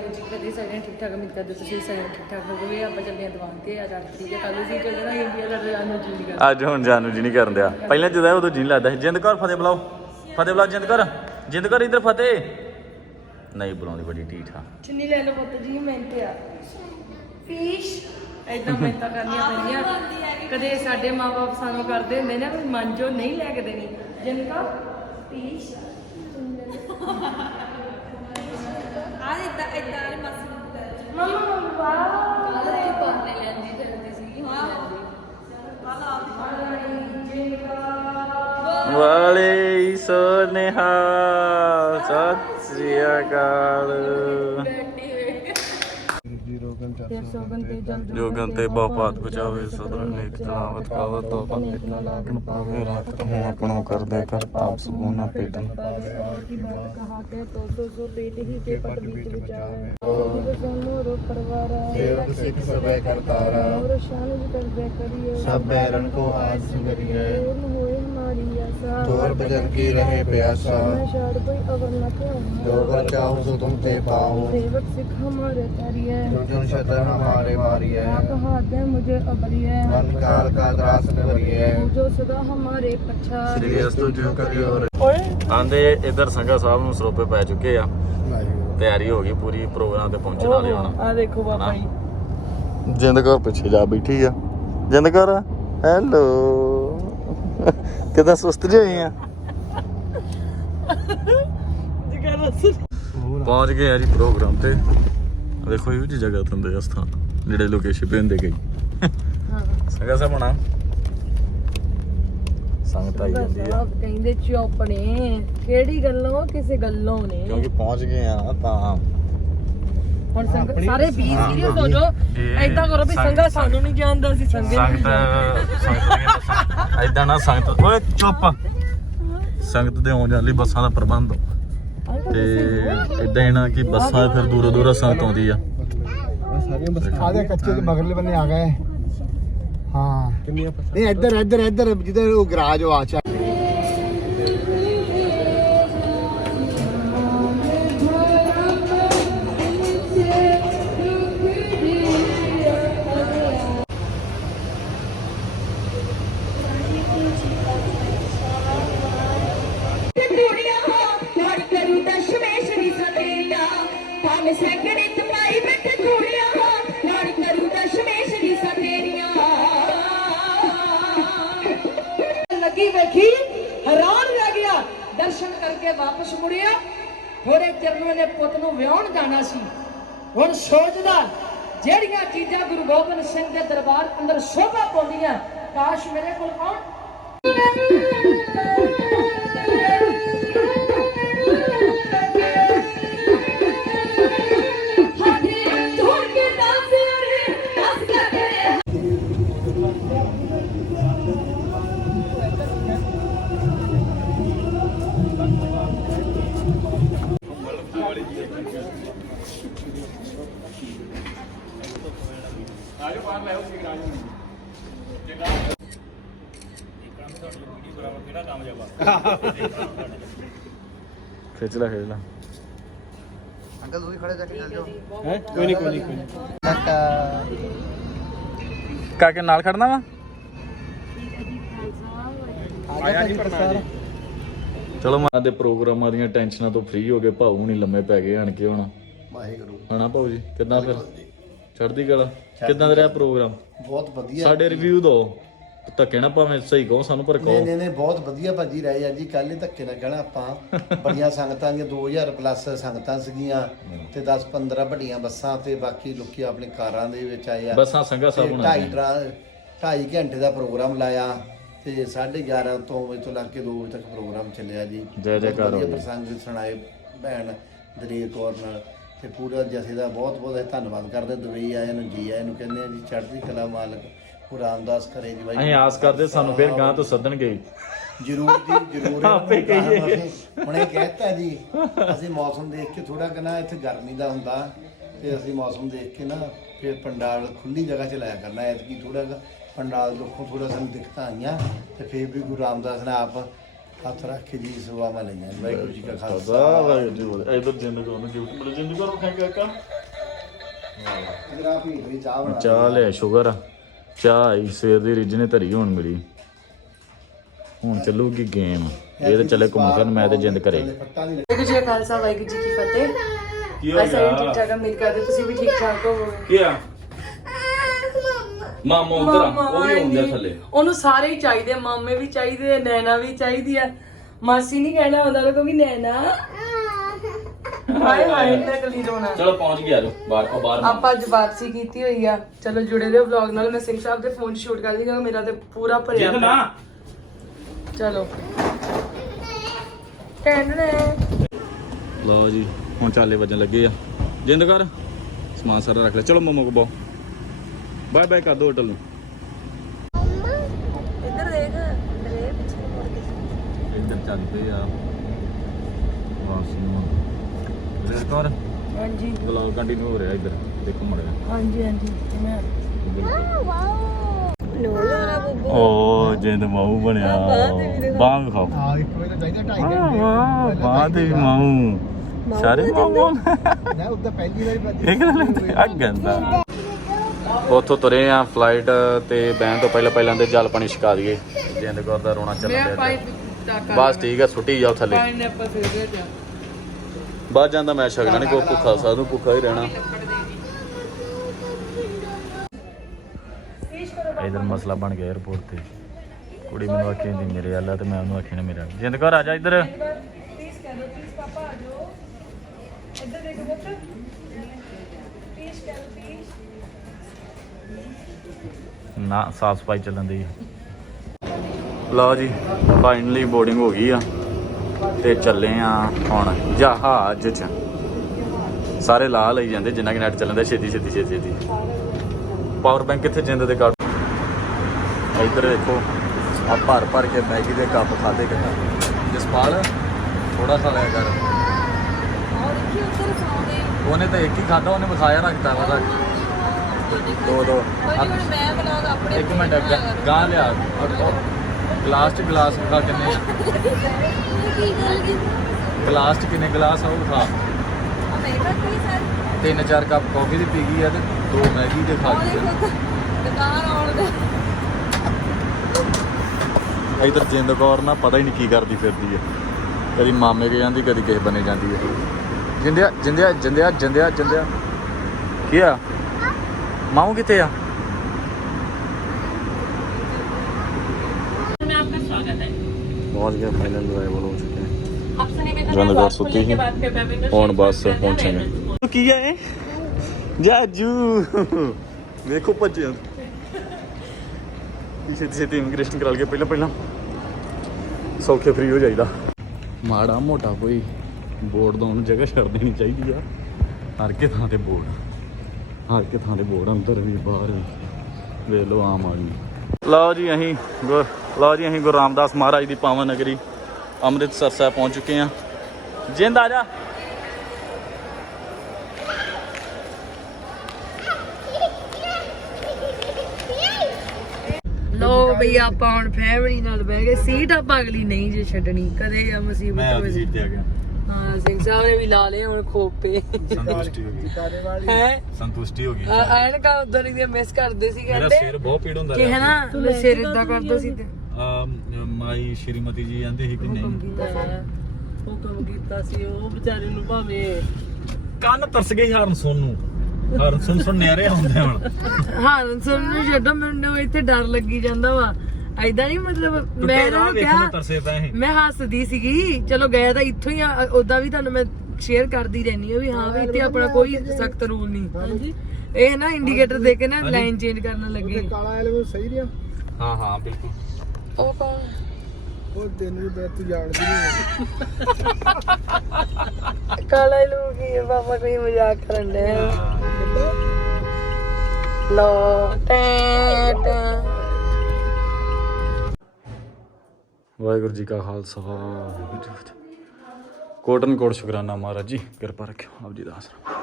ਵਾਹਿਗੁਰੂ ਜੀ ਕੀ ਫਤਿਹ ਸਾਰਿਆਂ ਨੂੰ ਠੀਕ ਠਾਕ ਉਮੀਦ ਕਰਦੇ ਤੁਸੀਂ ਸਾਰੇ ਠੀਕ ਠਾਕ ਹੋਵੋਗੇ ਆਪਾਂ ਚੱਲਦੇ ਹਾਂ ਦੁਕਾਨ ਤੇ ਅੱਜ 8 ਤਰੀਕ ਹੈ ਕੱਲ ਸੀ ਚੱਲਣਾ ਇੰਡੀਆ ਦਾ ਜਾਨੂ ਜੀ ਨਹੀਂ ਕਰਦਾ। ਅੱਜ ਹੁਣ ਜਾਨੂ ਜੀ ਨਹੀਂ ਕਰਨ ਦਿਆ। ਪਹਿਲਾਂ ਜਦੋਂ ਉਦੋਂ ਜੀ ਨੀ ਲੱਗਦਾ ਸੀ। ਜਿੰਦ ਕੌਰ ਫਤਿਹ ਬੁਲਾਓ। ਫਤਿਹ ਬੁਲਾਓ ਜਿੰਦ ਕੌਰ। ਜਿੰਦ ਕੌਰ ਇੱਧਰ ਫਤਿਹ। ਨਹੀਂ ਬੁਲਾਉਂਦੀ ਬੜੀ ਢੀਠ ਆ। ਚੁੰਨੀ ਲੈ ਲਓ ਪੁੱਤ ਜੀ ਮੈਂ ਤੇ ਆ। ਪੀਸ਼। ਐਦਾਂ ਮਿਹਨਤਾਂ ਕਰਨੀਆਂ ਪੈਂਦੀਆਂ। ਕਦੇ ਸਾਡੇ ਮਾਪੇ ਸਾਨੂੰ ਕਰਦੇ ਹੁੰਦੇ ਨੇ ਵੀ ਮਨ ਜੋ ਨਹੀਂ ਲੈ ਕੇ ਦੇਣੀ। ਜਿੰਨ ਪੀਸ਼ ਆ ਇਦਾਂ ਇਦਾਂ ਵਾਲੇ ਮਾਸੀ ਨੂੰ ਦਿੱਤਾ ਮਮਾ ਮਮਾ ਵਾਹ ਕੱਲ ਤੇ ਪਾਣੇ ਲੈਂਦੀ ਫਿਰਦੀ ਸੀ ਹਾਂ ਵਾਲੇ ਨੇਹਾ ਸਤਿ ਸ੍ਰੀ ਅਕਾਲ। ਜੋਗਨ ਤੇ ਬਾਪਾਤ ਬਚਾਵੇ ਸਦਾ ਨੇਕ ਤਨਾਵਤ ਕਾਵਤ ਤੋਬਾ ਕਿਤਨਾ ਲਾਗਨ ਪਾਵੇ ਰਾਤ ਤੂੰ ਆਪਣੋ ਕਰਦੇ ਕਰ ਤਾਪ ਸੁਗੁਨਾ ਪੇਟਨ ਕੀ ਬਾਤ ਕਹਾ ਕੇ ਤੋ ਤੋ ਜੋ ਪੇਟ ਹੀ ਕੇ ਪਟ ਵਿੱਚ ਵਿਚਾਵੇ ਸੋਨੋ ਰੋ ਪਰਵਾਰ ਸੇਵਕ ਸਿੱਖ ਸਭੈ ਕਰਤਾਰਾ ਔਰ ਸ਼ਾਨ ਜੀ ਕਰ ਬੈ ਕਰੀਏ ਸਭ ਬੈਰਨ ਕੋ ਆਜ ਸਿੰਗਰੀਏ हरियासा तोर भजन की रहे प्यासा मैं शरण कोई अवर न के जो बर चाहूं सो तुम ते पाऊं सेवक सिख हमारे तारी है जो जो शतर हमारे मारी है आप हाथ है मुझे अबरी है मन काल का त्रास निवरी है जो सदा हमारे पछा श्री अस्तु जो करियो ਆਂਦੇ ਇਧਰ ਸੰਗਾ ਸਾਹਿਬ ਨੂੰ ਸਰੋਪੇ ਪੈ ਚੁੱਕੇ ਆ ਤਿਆਰੀ ਹੋ ਗਈ ਪੂਰੀ ਪ੍ਰੋਗਰਾਮ ਤੇ ਪਹੁੰਚਣ ਵਾਲੇ ਹੁਣ ਆ ਦੇਖੋ ਬਾਬਾ ਜੀ ਜਿੰਦਕੌਰ ਪਿੱਛੇ ਜਾ ਬੈਠੀ ਆ ਜਿੰਦਕੌਰ ਹੈਲੋ ਕਿਦਾਂ ਸੁਸਤ ਜਿਹੀ ਹੋਈ ਆ? ਪਹੁੰਚ ਗਏ ਆ ਜੀ ਪ੍ਰੋਗਰਾਮ ਤੇ। ਦੇਖੋ ਇਹੋ ਜਿਹੀ ਜਗ੍ਹਾ ਤੰਦੇ ਆ ਸਥਾਨ। ਜਿਹੜੇ ਲੋਕੇਸ਼ਨ ਤੇ ਹੁੰਦੇ ਗਈ ਸੰਗਾ ਸਾਹਿਬ ਹੋਣਾ? ਸੰਗਤ ਆਈ ਜਾਂਦੀ ਆ। ਕਹਿੰਦੇ ਚੋਪਣੇ ਕਿਹੜੀ ਗੱਲੋਂ? ਕਿਸੇ ਗੱਲੋਂ ਨੇ। ਕਿਉਂਕਿ ਪਹੁੰਚ ਗਏ ਆ ਤਾਂ ਹੁਣ ਸੰਗ ਸਾਰੇ ਬੀ ਸੀਰੀਅਸ ਹੋ ਜਾਓ। ਐਦਾਂ ਕਰੋ ਵੀ ਸੰਗ- ਸਾਨੂੰ ਨਹੀਂ ਜਾਣਦਾ ਸੀ ਸੰਗੇ ਸੰਗਤ ਸੰਗਤ ਐਦਾਂ ਨਾ ਸੰਗਤ ਓਏ ਚੁੱਪ। ਸੰਗਤ ਦੇ ਆਉਣ ਜਾਣ ਲਈ ਬੱਸਾਂ ਦਾ ਪ੍ਰਬੰਧ। ਤੇ ਇਦਾਂ ਹੀ ਨਾ ਕਿ ਬੱਸਾਂ ਫਿਰ ਦੂਰੋਂ ਦੂਰੋਂ ਸੰਗਤ ਆਉਂਦੀ ਆ। ਸਾਰੀਆਂ ਬਸ ਆਦੇ ਕੱਚੇ ਦੇ ਮਗਰਲੇ ਬੰਨੇ ਆ ਗਏ। ਹਾਂ। ਨਹੀਂ ਇੱਧਰ ਇੱਧਰ ਇੱਧਰ ਜਿੱਧਰ ਉਹ ਗਰਾਜ ਉਹ ਆ ਵਾਪਸ ਮੁੜਿਆ। ਥੋੜੇ ਚਿਰ ਨੂੰ ਇਹਨੇ ਪੁੱਤ ਨੂੰ ਵਿਆਹਣ ਜਾਣਾ ਸੀ। ਹੁਣ ਸੋਚਦਾ ਜਿਹੜੀਆਂ ਚੀਜ਼ਾਂ ਗੁਰੂ ਗੋਬਿੰਦ ਸਿੰਘ ਦੇ ਦਰਬਾਰ ਅੰਦਰ ਸ਼ੋਭਾ ਪਾਉਂਦੀਆਂ, ਕਾਸ਼ ਮੇਰੇ ਕੋਲ ਆਉਣ। ਖਿੱਚ ਲੈ ਖਿੱਚ ਲੈ। ਅੰਕਲ ਤੁਸੀਂ ਖੜੇ ਜਾ ਕੇ ਚੱਲ ਜਾਓ। ਕੋਈ ਨਹੀਂ ਕੋਈ ਨਹੀਂ ਕੋਈ ਨਹੀਂ ਕਾਕੇ ਨਾਲ ਖੜਨਾ ਵਾ? ਆਇਆ ਚਲੋ ਮਾਂ ਦੇ ਪ੍ਰੋਗਰਾਮਾਂ ਦੀਆਂ ਟੈਨਸ਼ਨਾਂ ਤੋਂ ਫ੍ਰੀ ਹੋ ਗਏ ਭਾਊ ਨਹੀਂ ਲੰਮੇ ਪੈ ਗਏ ਆਣ ਕੇ ਹੁਣ। ਵਾਹਿਗੁਰੂ। ਹਣਾ ਭਾਊ ਜੀ ਕਿੱਦਾਂ ਫਿਰ? ਚੜ੍ਹਦੀ ਕਲਾ। ਕਿੱਦਾਂ ਦਾ ਰਿਹਾ ਪ੍ਰੋਗਰਾਮ? ਬਹੁਤ ਵਧੀਆ ਸਾਡੇ ਰਿਵਿਊ ਦਿਓ ਧੱਕੇ ਨਾ ਭਾਵੇਂ ਸਹੀ ਕਹੋ ਸਾਨੂੰ ਪਰ ਨਹੀਂ ਕਹੋ। ਨਹੀਂ ਨਹੀਂ ਬਹੁਤ ਵਧੀਆ ਭਾਜੀ ਰਹੇ ਆ ਜੀ। ਕੱਲ ਹੀ ਧੱਕੇ ਨਾਲ ਕਹਿਣਾ ਆਪਾਂ। ਬੜੀਆਂ ਸੰਗਤਾਂ ਦੀਆਂ 2000 ਪਲੱਸ ਸੰਗਤਾਂ ਸੀਗੀਆਂ ਤੇ 10 15 ਵੱਡੀਆਂ ਬੱਸਾਂ ਤੇ ਬਾਕੀ ਲੋਕੀ ਆਪਣੇ ਕਾਰਾਂ ਦੇ ਵਿੱਚ ਆਏ ਆ। ਬੱਸਾਂ ਸੰਗਾ ਤੇ ਹੋਣਾ ਢਾਈ ਢਾਈ ਘੰਟੇ ਦਾ ਪ੍ਰੋਗਰਾਮ ਲਾਇਆ ਤੇ 11:30 ਤੋਂ ਵਜੇ ਤੋਂ ਲੱਗ ਕੇ 2 ਵਜੇ ਤੱਕ ਪ੍ਰੋਗਰਾਮ ਚੱਲਿਆ ਜੀ। ਜੈ ਜੈਕਾਰ ਹੋਵੇ। ਪ੍ਰਸੰਗ ਸੁਣਾਏ ਭੈਣ ਦਲੇਰ ਕੌਰ ਨਾਲ। ਤੇ ਪੂਰਾ ਜਥੇ ਦਾ ਬਹੁਤ ਬਹੁਤ ਧੰਨਵਾਦ ਕਰਦੇ ਦੁਬਈ ਆਏ ਨੂੰ ਜੀ ਆਏ ਨੂੰ ਕਹਿੰਦੇ ਆ ਜੀ ਚੜ੍ਹਦੀ ਕਲਾ ਮਾਲਕ ਗੁਰੂ ਰਾਮਦਾਸ ਕਰੇ ਜੀ ਬਾਈ। ਅਸੀਂ ਆਸ ਕਰਦੇ ਸਾਨੂੰ ਫਿਰ ਗਾਂ ਤੋਂ ਸੱਦਣਗੇ। ਜਰੂਰ ਜੀ ਜਰੂਰ। ਆਪੇ ਕਹੀਏ। ਹੁਣ ਇਹ ਕਹਿਤਾ ਜੀ ਅਸੀਂ ਮੌਸਮ ਦੇਖ ਕੇ ਥੋੜਾ ਕਨਾ ਇੱਥੇ ਗਰਮੀ ਦਾ ਹੁੰਦਾ ਤੇ ਅਸੀਂ ਮੌਸਮ ਦੇਖ ਕੇ ਨਾ ਫਿਰ ਪੰਡਾਲ ਖੁੱਲੀ ਜਗ੍ਹਾ 'ਚ ਲਾਇਆ ਕਰਨਾ ਐਤਕੀ ਥੋੜਾ ਪੰਡਾਲ ਦੁੱਖੋਂ ਥੋੜਾ ਸਾਨੂੰ ਦਿੱਕਤਾਂ ਆਈਆਂ ਤੇ ਫਿਰ ਵੀ ਗੁਰੂ ਰਾਮਦਾਸ ਨੇ ਆਪ ਹੱਥ ਰੱਖ ਕੇ ਜੀ ਸੇਵਾਵਾਂ ਲਈਆਂ ਵਾਹਿਗੁਰੂ ਜੀ ਕਾ ਖਾਲਸਾ ਵਾਹ ਵਾਹਿਗੁਰੂ ਜੀ ਵਾਹਿਗੁਰੂ। ਇੱਧਰ ਜਿੰਦ ਕੋ ਨੂੰ ਗਿਫਟ ਮਿਲ ਜਿੰਦ ਕੋ ਖਾਂ ਕਾਕਾ ਇਧਰ ਆ ਭੀਖ ਵੀ ਚਾਹ ਬਣਾ ਚਾਹ ਲਿਆ ਸ਼ੂਗਰ। ਚਾਹ ਆਈ ਸਵੇਰ ਦੀ ਰਿਜ ਨੇ ਧਰੀ ਹੁਣ ਮਿਲੀ ਹੁਣ ਚੱਲੂਗੀ ਗੇਮ ਇਹ ਤਾਂ ਚੱਲੇ ਘੁੰਮ ਫਿਰ ਮੈਂ ਤੇ ਜਿੰਦ ਕਰੇ ਵਾਹਿਗੁਰੂ ਜੀ ਕਾ ਖਾਲਸਾ ਵਾਹਿਗੁਰੂ ਜੀ ਕੀ ਫਤਿਹ ਕੀ ਅਸੀਂ ਸਾਰੇ ਠੀਕ ਠਾਕ ਕਰਦੇ ਤੁਸੀਂ ਵੀ ਠੀਕ ਠਾਕ ਹੋਵੋਗੇ ਕੀ ਆ ਮਾਮਾ ਉਧਰ ਆ ਉਹ ਵੀ ਹੁੰਦੇ ਥੱਲੇ। ਉਹਨੂੰ ਸਾਰੇ ਹੀ ਚਾਹੀਦੇ ਮਾਮੇ ਵੀ ਚਾਹੀਦੇ ਨੈਣਾ ਵੀ ਚਾਹੀਦੀ ਆ। ਮਾਸੀ ਨਹੀਂ ਕਹਿਣਾ ਹੁੰਦਾ ਲੋਕੋ ਵੀ ਨੈਣਾ। ਹਾਏ ਹਾਏ ਨਕਲੀ ਰੋਣਾ ਚਲੋ ਪਹੁੰਚ ਗਿਆ ਜੋ ਬਾਹਰ ਉਹ ਬਾਹਰ ਆਪਾਂ ਅੱਜ ਵਾਪਸੀ ਕੀਤੀ ਹੋਈ ਆ। ਚਲੋ ਜੁੜੇ ਰਹੋ ਵਲੌਗ ਨਾਲ। ਮੈਂ ਸਿੰਘ ਸਾਹਿਬ ਦੇ ਫੋਨ ਸ਼ੂਟ ਕਰਦੀ ਕਿਉਂਕਿ ਮੇਰਾ ਤੇ ਪੂਰਾ ਭਰਿਆ ਜਿੰਦ ਪਿਆ। ਨਾ। ਚਲੋ। ਟੈਂਡਣੇ ਲਓ ਜੀ ਹੁਣ ਚਾਲੇ ਵੱਜਣ ਲੱਗੇ ਆ। ਜਿੰਦ ਕਰ ਸਮਾਨ ਸਾਰਾ ਰੱਖ ਲੈ। ਚਲੋ ਮਮਾ ਕੋ ਬੋ ਬਾਏ ਬਾਏ ਕਰ ਦੋ ਹੋਟਲ ਨੂੰ। ਇੱਧਰ ਦੇਖ ਦਰੇ ਪਿੱਛੇ ਮੁੜ ਕੇ। ਇੱਧਰ ਚੱਲ ਪਏ ਆ। ਵਾਪਸ ਨੂੰ। ਰੇਡ ਕਰ ਹਾਂਜੀ। ਵਲੌਗ ਕੰਟੀਨਿਊ ਹੋ ਰਿਹਾ ਇੱਧਰ। ਦੇਖੋ ਮੜਿਆ ਹਾਂਜੀ ਹਾਂਜੀ। ਮੈਂ ਨੋ ਯਾਰਾ ਬੱਬੂ। ਓ ਜਿੰਦ ਮਾਊ ਬਣਿਆ। ਬਾਹ ਵੀ ਖਾਓ ਆ ਇੱਕ ਵੇਲੇ ਚਾਹੀਦਾ ਵਾਹ ਬਾਹ ਤੇ ਵੀ ਮਾਊ। ਸਾਰੇ ਮਾਊ ਨਾ ਉੱਦਾਂ ਪਹਿਲੀ ਵਾਰੀ ਇੱਕ ਗੱਲ ਆ ਗੰਦਾ। ਉੱਥੋਂ ਤੁਰੇ ਆ ਫਲਾਈਟ ਤੇ ਬੈਨ ਤੋਂ ਪਹਿਲਾਂ ਪਹਿਲਾਂ ਤੇ ਜਲ ਪਾਣੀ ਛਕਾ ਦਈਏ। ਜਿੰਦ ਕੌਰ ਦਾ ਰੋਣਾ ਚੱਲ ਪਿਆ। ਬਸ ਠੀਕ ਆ ਸੁੱਟੀ ਜਾਓ ਥੱਲੇ। ਬਾਅਦ ਜਾਂਦਾ ਮੈਂ ਛਕਣਾ ਨਹੀਂ ਕੋਈ ਭੁੱਖਾ ਸਾਧੂ ਭੁੱਖਾ ਹੀ ਰਹਿਣਾ। ਇਧਰ ਮਸਲਾ ਬਣ ਗਿਆ 에어ਪੋਰਟ ਤੇ। ਕੁੜੀ ਮੈਨੂੰ ਆਖੀ ਜਾਂਦੀ ਮੇਰੇ ਵਾਲਾ ਤੇ ਮੈਂ ਉਹਨੂੰ ਆਖੀ ਨਾ ਮੇਰਾ ਜਿੰਦ ਆ ਜਾ ਇੱਧਰ। ਪਲੀਜ਼ ਕਹਿ ਦੋ ਪਲੀਜ਼ ਪਾਪਾ ਆ ਜਾਓ। ਇੱਧਰ ਦੇਖੋ ਪੁੱਤ। ਪਲੀਜ਼ ਕਹਿ ਦੋ ਪਲੀਜ਼ ਨਾ ਸਾਫ਼ ਸਫ਼ਾਈ ਚੱਲਣ ਦੀ। ਲਓ ਜੀ ਫਾਈਨਲੀ ਬੋਰਡਿੰਗ ਹੋ ਗਈ ਆ। ਤੇ ਚੱਲੇ ਆ ਹੁਣ ਜਹਾਜ਼ 'ਚ। ਸਾਰੇ ਲਾ ਲਈ ਜਾਂਦੇ ਜਿੰਨਾ ਕਿ ਨੈਟ ਚੱਲਦਾ ਛੇਤੀ ਛੇਤੀ ਛੇਤੀ ਛੇਤੀ। ਪਾਵਰ ਬੈਂਕ ਕਿੱਥੇ ਜਿੰਦ ਦੇ ਕੱਢ ਇੱਧਰ ਦੇਖੋ ਆ ਭਰ ਭਰ ਕੇ ਮੈਗੀ ਦੇ ਕੱਪ ਖਾਦੇ ਕਿੰਨਾ ਜਸਪਾਲ ਥੋੜਾ ਖਾ ਲਿਆ ਕਰ। ਉਹਨੇ ਤਾਂ ਇੱਕ ਹੀ ਖਾਦਾ ਉਹਨੇ ਵਿਖਾਇਆ ਰੱਖਤਾ ਵਾ ਰੱਖ ਦੋ ਦੋ। ਕੋਈ ਨਹੀਂ ਹੁਣ ਮੈਂ ਬਲੌਗ ਆਪਣੇ ਇੱਕ ਮਿੰਟ ਗ- ਗਾਂ ਲਿਆ। ਗਲਾਸ ਚ ਗਲਾਸ ਖਾ ਕਿੰਨੇ? ਕੀ ਗੱਲ ਕੀ ਗਲਾਸ ਚ ਕਿੰਨੇ ਗਲਾਸ ਆ ਉਹ ਖਾ ਆ ਮੇਰੇ ਕੋਲ ਕੀ ਸਰ। ਤਿੰਨ ਚਾਰ ਕੱਪ ਕਾਫੀ ਦੀ ਪੀ ਗਈ ਆ ਤੇ ਦੋ ਮੈਗੀ ਦੇ ਖਾ ਗਈ ਦੇਖੋ ਦੁਕਾਨ ਆਉਣ ਦੇ। ਆ ਇਧਰ ਜਿੰਦ ਕੌਰ ਨਾ ਪਤਾ ਹੀ ਨਹੀਂ ਕੀ ਕਰਦੀ ਫਿਰਦੀ ਆ। ਕਦੀ ਮਾਮੇ ਕੇ ਜਾਂਦੀ ਕਦੀ ਕਿਸੇ ਬਨੇ ਜਾਂਦੀ ਆ। ਜਿੰਦਿਆ ਜਿੰਦਿਆ ਜਿੰਦਿਆ ਜਿੰਦਿਆ ਜਿੰਦਿਆ। ਕੀ ਆ? ਮਾਊ ਕਿੱਥੇ ਆ? ਪਹੁੰਚ ਗਿਆ ਫਾਈਨਲ ਅਰਾਈਵਲ ਹੋ ਚੁੱਕੇ ਹਾਂ। ਸੀ। ਹੁਣ ਬਸ ਪਹੁੰਚਾਂਗੇ ਕੀ ਹੈ ਜਾਜੂ। ਵੇਖੋ ਭੱਜਿਆ ਛੇਤੀ ਛੇਤੀ ਇਮੀਗ੍ਰੇਸ਼ਨ ਕਰਾ ਲਈਏ ਪਹਿਲਾਂ ਪਹਿਲਾਂ। ਸੌਖੇ ਫ੍ਰੀ ਹੋ ਜਾਈਦਾ। ਮਾੜਾ ਮੋਟਾ ਕੋਈ ਬੋਰਡ ਦਾ ਉਹਨੂੰ ਜਗ੍ਹਾ ਛੱਡ ਦੇਣੀ ਚਾਹੀਦੀ ਆ। ਹਰ ਕੇ ਥਾਂ ਤੇ ਬੋਰਡ ਹਰ ਕੇ ਥਾਂ ਤੇ ਬੋਰਡ ਅੰਦਰ ਵੀ ਬਾਹਰ ਵੀ। ਵੇਖ ਲਓ ਆਮ ਆਦਮੀ। ਲਓ ਜੀ ਅਸੀਂ ਲਓ ਜੀ ਅਸੀਂ ਗੁਰੂ ਰਾਮਦਾਸ ਮਹਾਰਾਜ ਦੀ ਪਾਵਨ ਨਗਰੀ ਅੰਮ੍ਰਿਤਸਰ ਸਾਹਿਬ ਪਹੁੰਚ ਚੁੱਕੇ ਹਾਂ। ਜਿੰਦ ਆ ਜਾ। ਲੋ ਬਈ ਆਪਾਂ ਹੁਣ ਫੈਮਿਲੀ ਨਾਲ ਬਹਿ ਗਏ। ਸੀਟ ਆਪਾਂ ਅਗਲੀ ਨਹੀਂ ਜੇ ਛੱਡਣੀ। ਕਦੇ ਆ ਮੁਸੀਬਤ ਹੋਵੇ। ਤੇ ਆ ਗਿਆ। ਹਾਂ ਸਿੰਘ ਸਾਹਿਬ ਨੇ ਵੀ ਲਾ ਲਏ ਹੁਣ ਖੋਪੇ। ਸੰਤੁਸ਼ਟੀ ਹੋ ਗਈ। ਹੈ? ਸੰਤੁਸ਼ਟੀ ਹੋ ਗਈ। ਐਨਕਾਂ ਉਧਰ ਦੀਆਂ ਮਿਸ ਕਰਦੇ ਸੀ ਮੇਰਾ ਕਹਿੰਦੇ ਸਿਰ ਬਹੁਤ ਪੀੜ ਹੁੰਦਾ ਕਿ ਹੈ ਨਾ ਮੈਂ ਸਿਰ ਇਦਾਂ ਕਰਦਾ ਸੀ ਤੇ। ਅਮ, ਮਾਈ ਸ਼੍ਰੀਮਤੀ ਜੀ ਕਹਿੰਦੇ ਸੀ ਕਿ ਨਹੀਂ। ਹੁਕਮ ਕੀਤਾ ਸੀ ਉਹ ਵਿਚਾਰੇ ਨੂੰ ਭਾਵੇਂ ਕੰਨ ਤਰਸ ਗਏ ਹਰਨ ਸੁਣ ਨੂੰ। ਹਰਨ ਸੁਣ ਸੁਣ ਨਿਆਰੇ ਹੁੰਦੇ ਹੁਣ। ਹਾਂ ਸੁਣ ਨੂੰ ਛੱਡੋ ਮੈਨੂੰ ਇੱਥੇ ਡਰ ਲੱਗੀ ਜਾਂਦਾ ਵਾ। ਐਦਾਂ ਨਹੀਂ ਮਤਲਬ ਮੈਂ ਇਹਨਾਂ ਰਾਹ ਨੂੰ ਵੇਖਣ ਕਿਹਾ ਨੂੰ ਤਰਸੇ ਪਏ ਸੀ। ਮੈਂ ਹੱਸਦੀ ਸੀਗੀ ਚਲੋ ਗਏ ਤਾਂ ਇੱਥੋਂ ਹੀ ਆ ਉਦਾਂ ਵੀ ਤੁਹਾਨੂੰ ਮੈਂ ਸ਼ੇਅਰ ਕਰਦੀ ਰਹਿਣੀ ਆ ਵੀ ਹਾਂ ਵੀ ਇੱਥੇ ਆਪਣਾ ਕੋਈ ਸਖਤ ਰੂਲ ਨਹੀਂ। ਹਾਂਜੀ। ਇਹ ਨਾ ਇੰਡੀਕੇਟਰ ਦੇ ਕੇ ਨਾ ਲਾਈਨ ਚੇਂਜ ਕਰਨ ਲੱਗੇ। ਕਾਲਾ ਐਲਮ ਸਹੀ ਰਿਹਾ? ਹਾਂ ਹਾਂ ਬਿਲਕੁਲ। ਉਹ ਕੌਣ ਉਹ ਤੈਨੂੰ ਵੀ ਬੈਠ ਤੂੰ ਜਾਣਦੀ ਨਹੀਂ ਕਾਲਾ ਲੋਕ ਪਾਪਾ ਕੋਈ ਮਜ਼ਾਕ ਕਰਨ ਦੇ ਲੋ ਟੈ ਟੈ। ਵਾਹਿਗੁਰੂ ਜੀ ਕਾ ਖਾਲਸਾ, ਵਾਹਿਗੁਰੂ ਜੀ ਕੋਟਨ ਕੋਟ ਸ਼ੁਕਰਾਨਾ ਮਹਾਰਾਜ ਜੀ, ਕਿਰਪਾ ਰੱਖਿਓ, ਆਪ ਜੀ ਦਾ ਆਸਰਾ।